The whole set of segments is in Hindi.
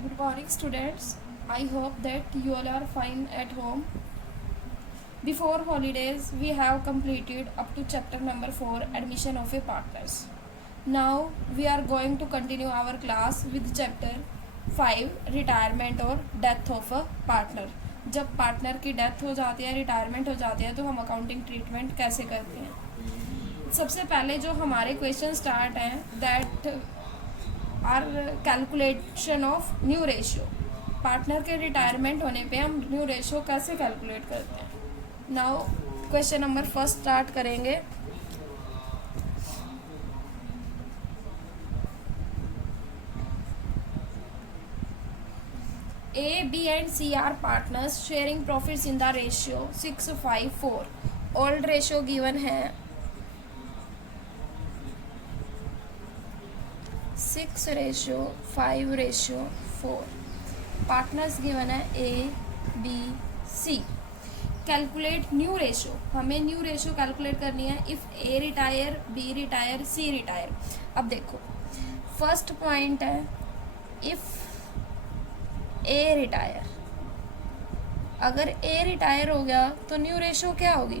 Good morning, students. I hope that you all are fine at home. Before holidays, we have completed up to chapter number 4, admission of a partners. Now we are going to continue our class with chapter 5, retirement और death of a partner. जब पार्टनर की डेथ हो जाती है, रिटायरमेंट हो जाती है, तो हम अकाउंटिंग ट्रीटमेंट कैसे करते हैं. सबसे पहले जो हमारे क्वेश्चन स्टार्ट हैं that are calculation of new ratio. Partner के रिटायरमेंट होने पे हम न्यू रेशियो कैसे कैलकुलेट करते हैं. Now question number first start करेंगे. A, B and C are partners sharing profits in the ratio 6:5:4. Old ratio given है 6:5:4. पार्टनर्स गिवन है A, B, C. Calculate new ratio. हमें न्यू रेशियो कैलकुलेट करनी है if A retire, B retire, C retire. अब देखो फर्स्ट पॉइंट है इफ़ A रिटायर. अगर A रिटायर हो गया तो न्यू रेशियो क्या होगी.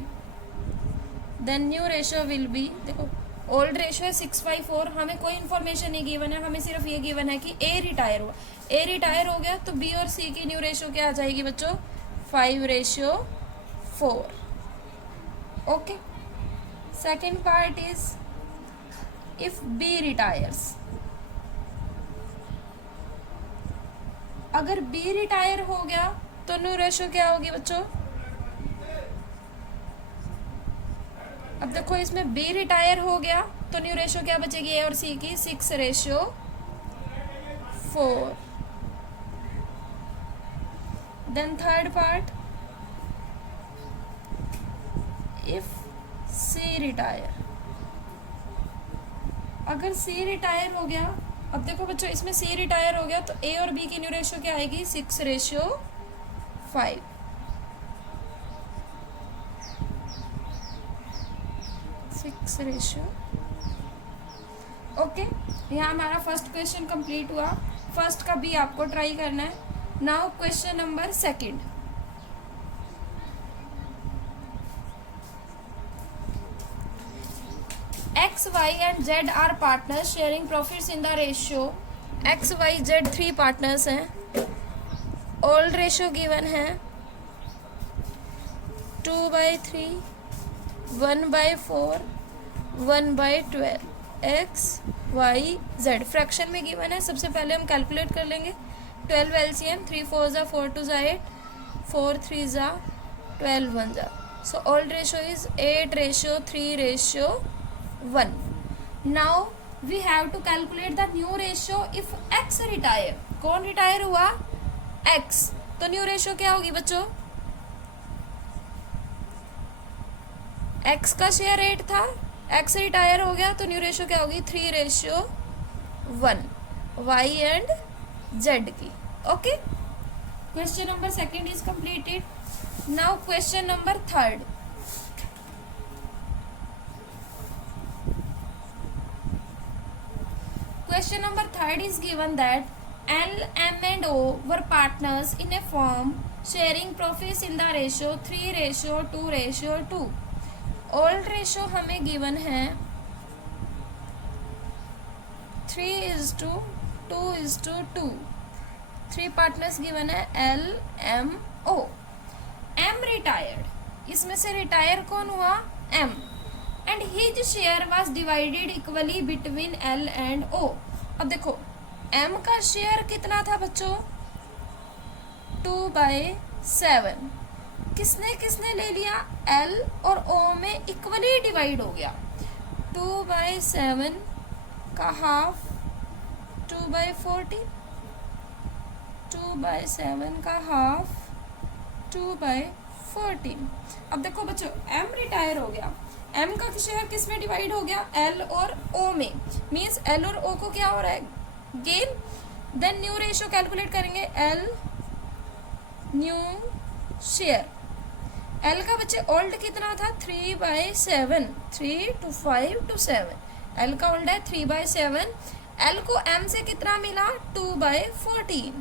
Then new ratio will be, देखो ओल्ड रेशियो है 6:4. हमें कोई इन्फॉर्मेशन नहीं गिवन है, हमें सिर्फ ये गिवन है कि A रिटायर हुआ. A रिटायर हो गया तो B और C की न्यू रेशियो क्या आ जाएगी बच्चों, 5:4. Okay. Second part is if B retires. अगर B रिटायर हो गया तो न्यू रेशियो क्या होगी बच्चों. अब देखो इसमें B रिटायर हो गया तो न्यू रेशियो क्या बचेगी A और C की, 6:4. Then third part if C retire. अगर C रिटायर हो गया, अब देखो बच्चों इसमें C रिटायर हो गया तो A और B की न्यू रेशियो क्या आएगी, 6:5. ओके. यहाँ हमारा फर्स्ट क्वेश्चन कंप्लीट हुआ. फर्स्ट का भी आपको ट्राई करना है. Now question number second. X, Y and Z are partners sharing profits in the ratio X, Y, Z. 3 partners हैं. ओल्ड रेशियो गिवन है 2/3, 1/4, 1/12. X, Y, Z फ्रैक्शन में गिवन है. सबसे पहले हम कैलकुलेट कर लेंगे. 12 LCM, 3 4 ज़ा 4 2 ज़ा 8, 4 3 ज़ा 12 1 ज़ा. So old ratio is 8:3:1. Now we have to calculate the new ratio if X retire. कौन रिटायर हुआ, X. तो न्यू रेशियो क्या होगी बच्चों, X का शेयर 8 था, X रिटायर हो गया तो न्यू रेशियो क्या होगी, 3:1. Y एंड Z की. Okay. Question number second is completed. Now question number third. Question number third is given that L, M and O were partners in a firm sharing profits in the ratio 3:2:2. Old ratio हमें given है 3:2:2. 3 partners given है L, M, O. M retired. इसमें से रिटायर कौन हुआ, M. And his share was divided equally between L and O. अब देखो M का शेयर कितना था बच्चों, 2/7. किसने किसने ले लिया, L और O में इक्वली डिवाइड हो गया. 2/7 का हाफ 2/14. 2/7 का हाफ 2/14. अब देखो बच्चों M रिटायर हो गया, M का शेयर किस में डिवाइड हो गया, L और O में. मीन्स L और O को क्या हो रहा है, gain. Then new ratio calculate करेंगे. L new share. L का बच्चे ओल्ड कितना था, 3/7. 3 to 5 to 7. L का ओल्ड है 3/7 एल को एम से कितना मिला 2/14।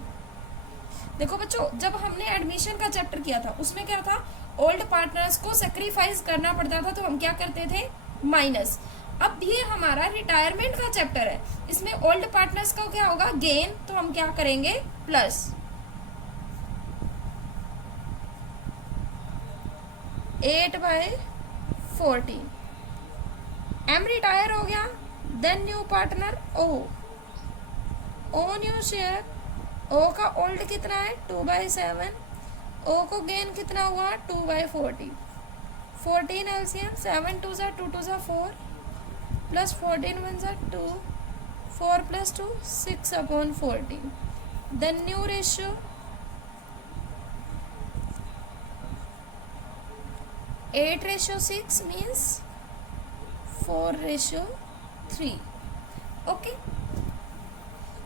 देखो बच्चों, जब हमने एडमिशन का चैप्टर किया था उसमें क्या था, ओल्ड पार्टनर्स को सेक्रीफाइस करना पड़ता था, तो हम क्या करते थे, माइनस। अब ये हमारा रिटायरमेंट का चैप्टर है, इसमें ओल्ड पार्टनर्स का क्या होगा, गेन, तो हम क्या करेंगे, प्लस। 8/14। एम रिटायर हो गया, देन न्यू पार्टनर ओ न्यू शेयर, ओ का ओल्ड कितना है 2/7, ओ को गेन कितना हुआ 2/14, 14 एलसीएम, 7 2 ज़ा 2 2 ज़ा 4 प्लस 14 1 ज़ा 2, 4 + 2 6/14। Then new ratio 8/6 means 4/3. Okay.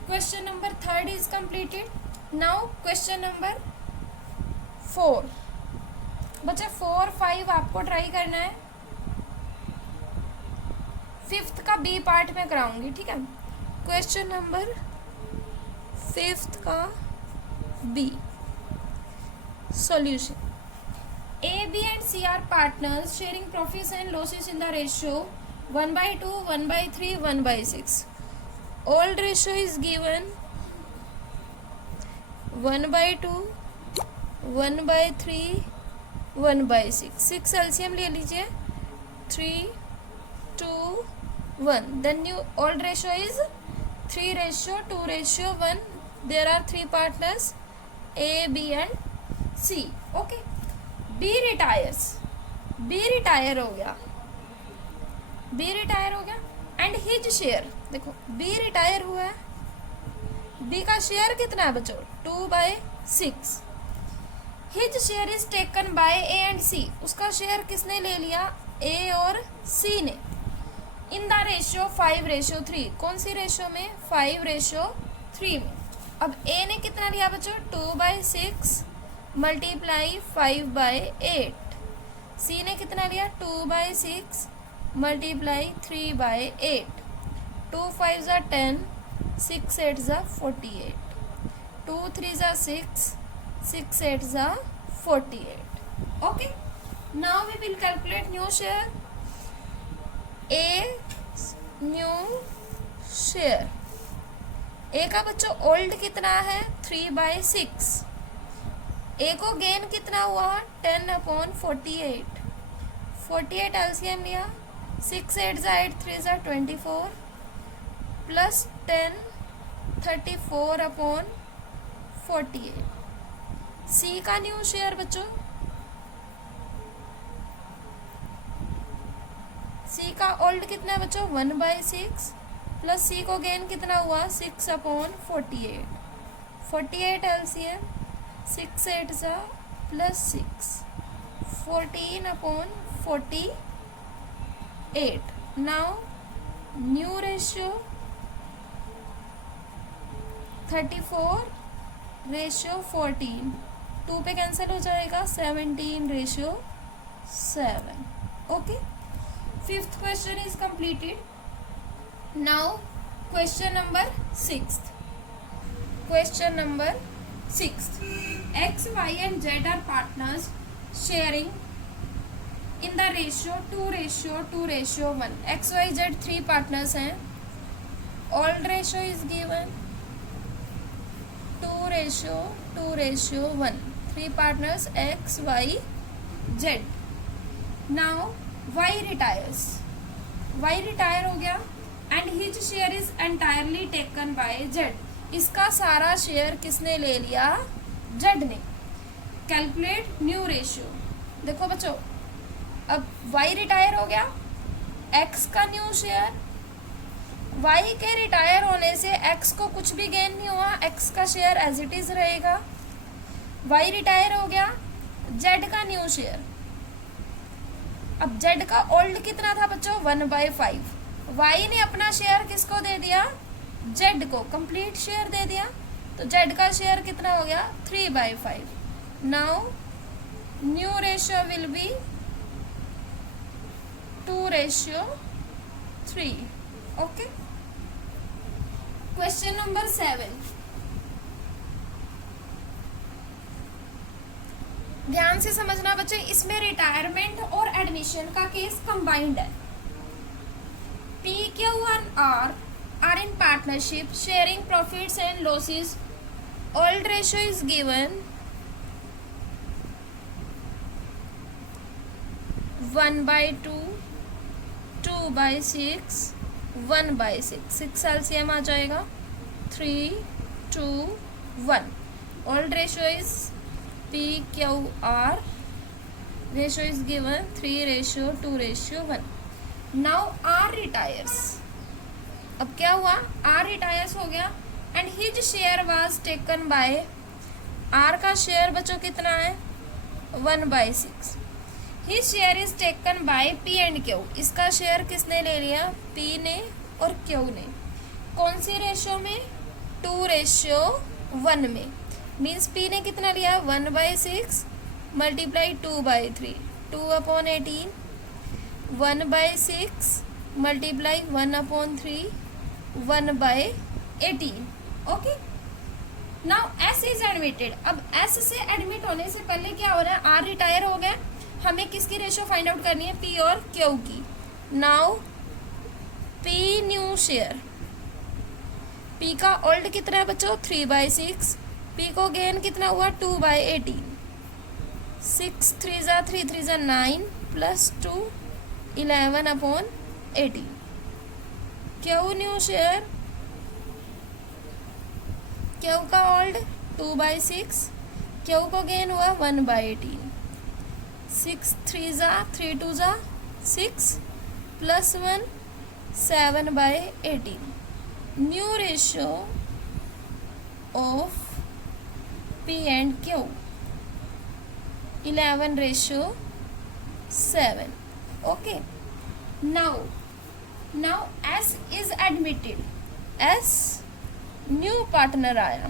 Question number 3 is completed. Now question number 4. बच्चा 4 5 आपको ट्राई करना है, 5th का बी पार्ट में कराऊंगी, ठीक है। क्वेश्चन नंबर 5th का B solution. A, B and C are partners sharing profits and losses in the ratio 1/2, 1/3, 1/6. Old ratio is given 1/2, 1/3, 1/6. 6 LCM ले लीजिए, 3, 2, 1. Then new old ratio is 3/2/1. There are 3 partners A, B and C. Okay. B retire हो गया एंड हिज शेयर, देखो बी रिटायर हुआ है, बी का शेयर कितना है बच्चों 2/6। His share is taken by A and C, उसका शेयर किसने ले लिया, ए और सी ने, इन द रेशियो 5/3। कौन सी रेशियो में, 5/3 में। अब ए ने कितना लिया बच्चों 2/6 मल्टीप्लाई 5/8, सी ने कितना लिया 2/6 मल्टीप्लाई 3/8, 2 5 ज़ा 10, 6 8 ज़ा 48, 2 3 ज़ा 6, 6 8 ज़ा 48। Okay, now we will calculate new share. A new share, A का बच्चों ओल्ड कितना है 3/6, ए को गेन कितना हुआ 10/48, 48 एलसीएम लिया, 6 8 ज़ा 8 3 ज़ा 24 प्लस 10 34/48। सी का न्यू शेयर बच्चों, सी का ओल्ड कितना है बच्चों 1/6 प्लस सी को गेन कितना हुआ 6/48, 48 एलसीएम, 6 8 ज़ा प्लस 6, 14/48। नाउ न्यू रेशियो 34/14, 2 पे कैंसिल हो जाएगा, 17/7। Okay, 5th question is completed. Now question number 6th। Question number 6. X, Y and Z are partners sharing in the ratio 2/2/1. X, Y, Z 3 partners हैं. Old ratio is given 2/2/1. 3 partners X, Y, Z. Now Y retires. Y retire हो गया and his share is entirely taken by Z. इसका सारा शेयर किसने ले लिया, जेड ने। Calculate new ratio. देखो बच्चों, अब वाई रिटायर हो गया, एक्स का न्यू शेयर, वाई के रिटायर होने से एक्स को कुछ भी गेन नहीं हुआ, एक्स का शेयर एज इट इज रहेगा। वाई रिटायर हो गया, जेड का न्यू शेयर। अब जेड का ओल्ड कितना था बच्चों 1/5, वाई ने अपना शेयर किसको दे दिया, जेड को कंप्लीट शेयर दे दिया, तो जेड का शेयर कितना हो गया 3/5। Now new ratio will B 2/3। Okay, question number 7, ध्यान से समझना बच्चे, इसमें रिटायरमेंट और एडमिशन का केस कंबाइंड है। P Q and R in partnership sharing profits and losses. Old ratio is given 1/2, 2/6, 1/6, 6 LCM आ जाएगा, 3, 2, 1। Old ratio is PQR, ratio is given 3:2:1. Now R retires. अब क्या हुआ, R retires हो गया and his share was taken by, R का शेयर बच्चों कितना है 1/6। His share is taken by P and Q, इसका शेयर किसने ले लिया, P ने और Q ने। कौन सी रेशियो में, 2:1 में। मीन्स P ने कितना लिया 1/6 multiply 2/3, 2/18, 1/6 multiply 1/3, 1/18। Okay, now S is admitted. अब S से एडमिट होने से पहले क्या हो रहा है, R रिटायर हो गया, हमें किसकी रेशियो फाइंड आउट करनी है, P और Q की। Now P new share, P का ओल्ड कितना है बच्चों 3/6, P को गेन कितना हुआ 2/18, 6 3 ज़ा 3 3 ज़ा 9 plus 2 11/18। Q new share, Q का ओल्ड 2/6, क्यू को गेन हुआ 1/18, 6 3 ज़ा 3 2 ज़ा 6 plus 1 7/18। New ratio of P and Q 11:7। okay, now S is admitted, S new partner आया।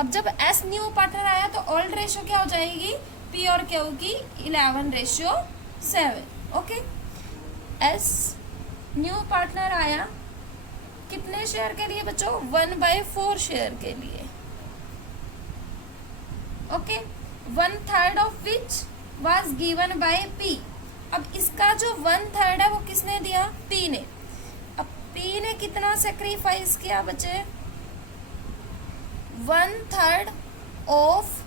अब जब S न्यू पार्टनर आया तो ओल्ड रेशियो क्या हो जाएगी, P और Q की 11:7। ओके, S न्यू पार्टनर आया कितने शेयर के लिए बच्चों, 1/4 शेयर के लिए। Okay, 1/3 of which was given by P। अब इसका जो 1/3 है वो किसने दिया, P ने। अब P ने कितना सेक्रीफाइस किया बच्चे, 1/3 ऑफ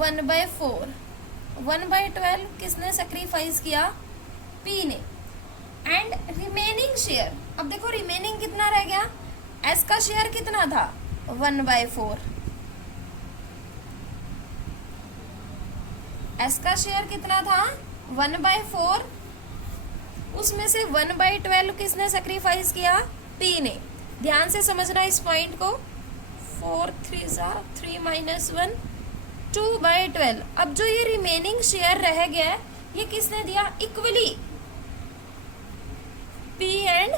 1/4, 1/12 किसने सेक्रीफाइस किया, P ने। एंड रिमेनिंग शेयर, अब देखो रिमेनिंग कितना रह गया, S का शेयर कितना था 1/4, S का शेयर कितना था 1/4, उसमें से 1/12 किसने सेक्रीफाइस किया, P ने। ध्यान से समझना इस पॉइंट को, 4 3 ज़ा 3 - 1 2/12। अब जो ये रिमेनिंग शेयर रह गया ये किसने दिया, इक्वली P एंड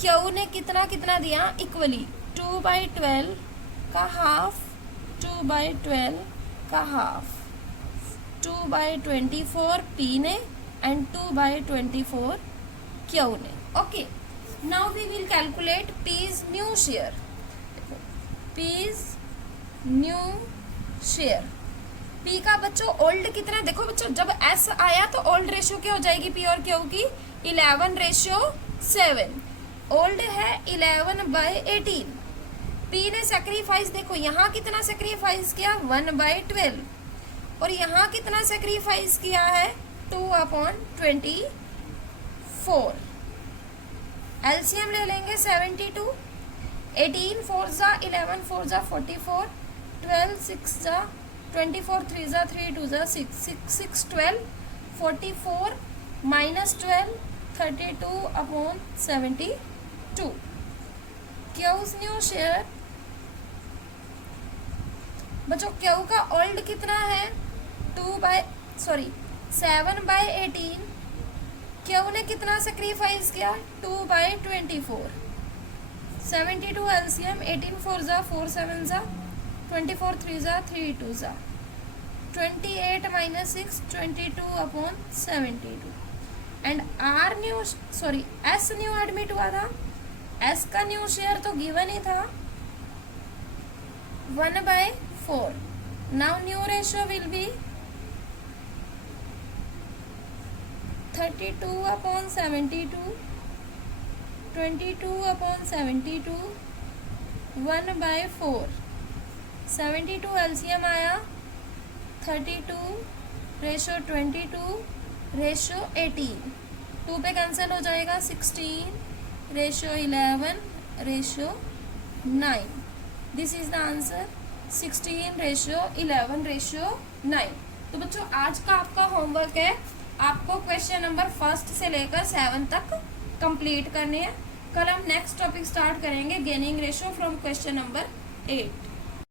Q ने कितना कितना दिया, इक्वली 2/12 का हाफ, 2/12 का हाफ, 2/24 P ने एंड 2/24 Q ने। Okay, now we will calculate P's new share. P's new share, P का बच्चों ओल्ड कितना, देखो बच्चों जब S आया तो ओल्ड रेशियो क्या हो जाएगी P और Q की 11:7। ओल्ड है 11/18। P ने सेक्रीफाइस देखो यहाँ कितना सेक्रीफाइस किया 1/12 और यहाँ कितना सेक्रीफाइस किया है 2/24। एलसीएम ले लेंगे 72, 18 4 ज़ा 11 4 ज़ा 44, 12 6 ज़ा 24, 3 ज़ा 3 2 ज़ा 6 6 12, 44 -12 32/72। क्यूज न्यू शेयर बच्चों, क्यू का ओल्ड कितना है 7/18, क्यू ने कितना सेक्रीफाइस किया 2/24। 72 एलसीएम, 18 4 ज़ा 4 7 ज़ा 24 3 ज़ा 3 2 ज़ा 28 - 6 22/72। एंड एस न्यू एडमिट हुआ था, एस का न्यू शेयर तो गिवन ही था 1/4. Now new ratio will B 32/72, 22/72, 1/4. 72 LCM आया 32 रेशो 22 रेशो 18. 2 पे कैंसिल हो जाएगा 16 ratio 11 ratio 9. This is the answer 16 ratio 11 ratio 9. तो बच्चों आज का आपका होमवर्क है, आपको क्वेश्चन नंबर 1 से लेकर 7 तक कंप्लीट करने हैं. कल हम नेक्स्ट टॉपिक स्टार्ट करेंगे gaining ratio from question number 8.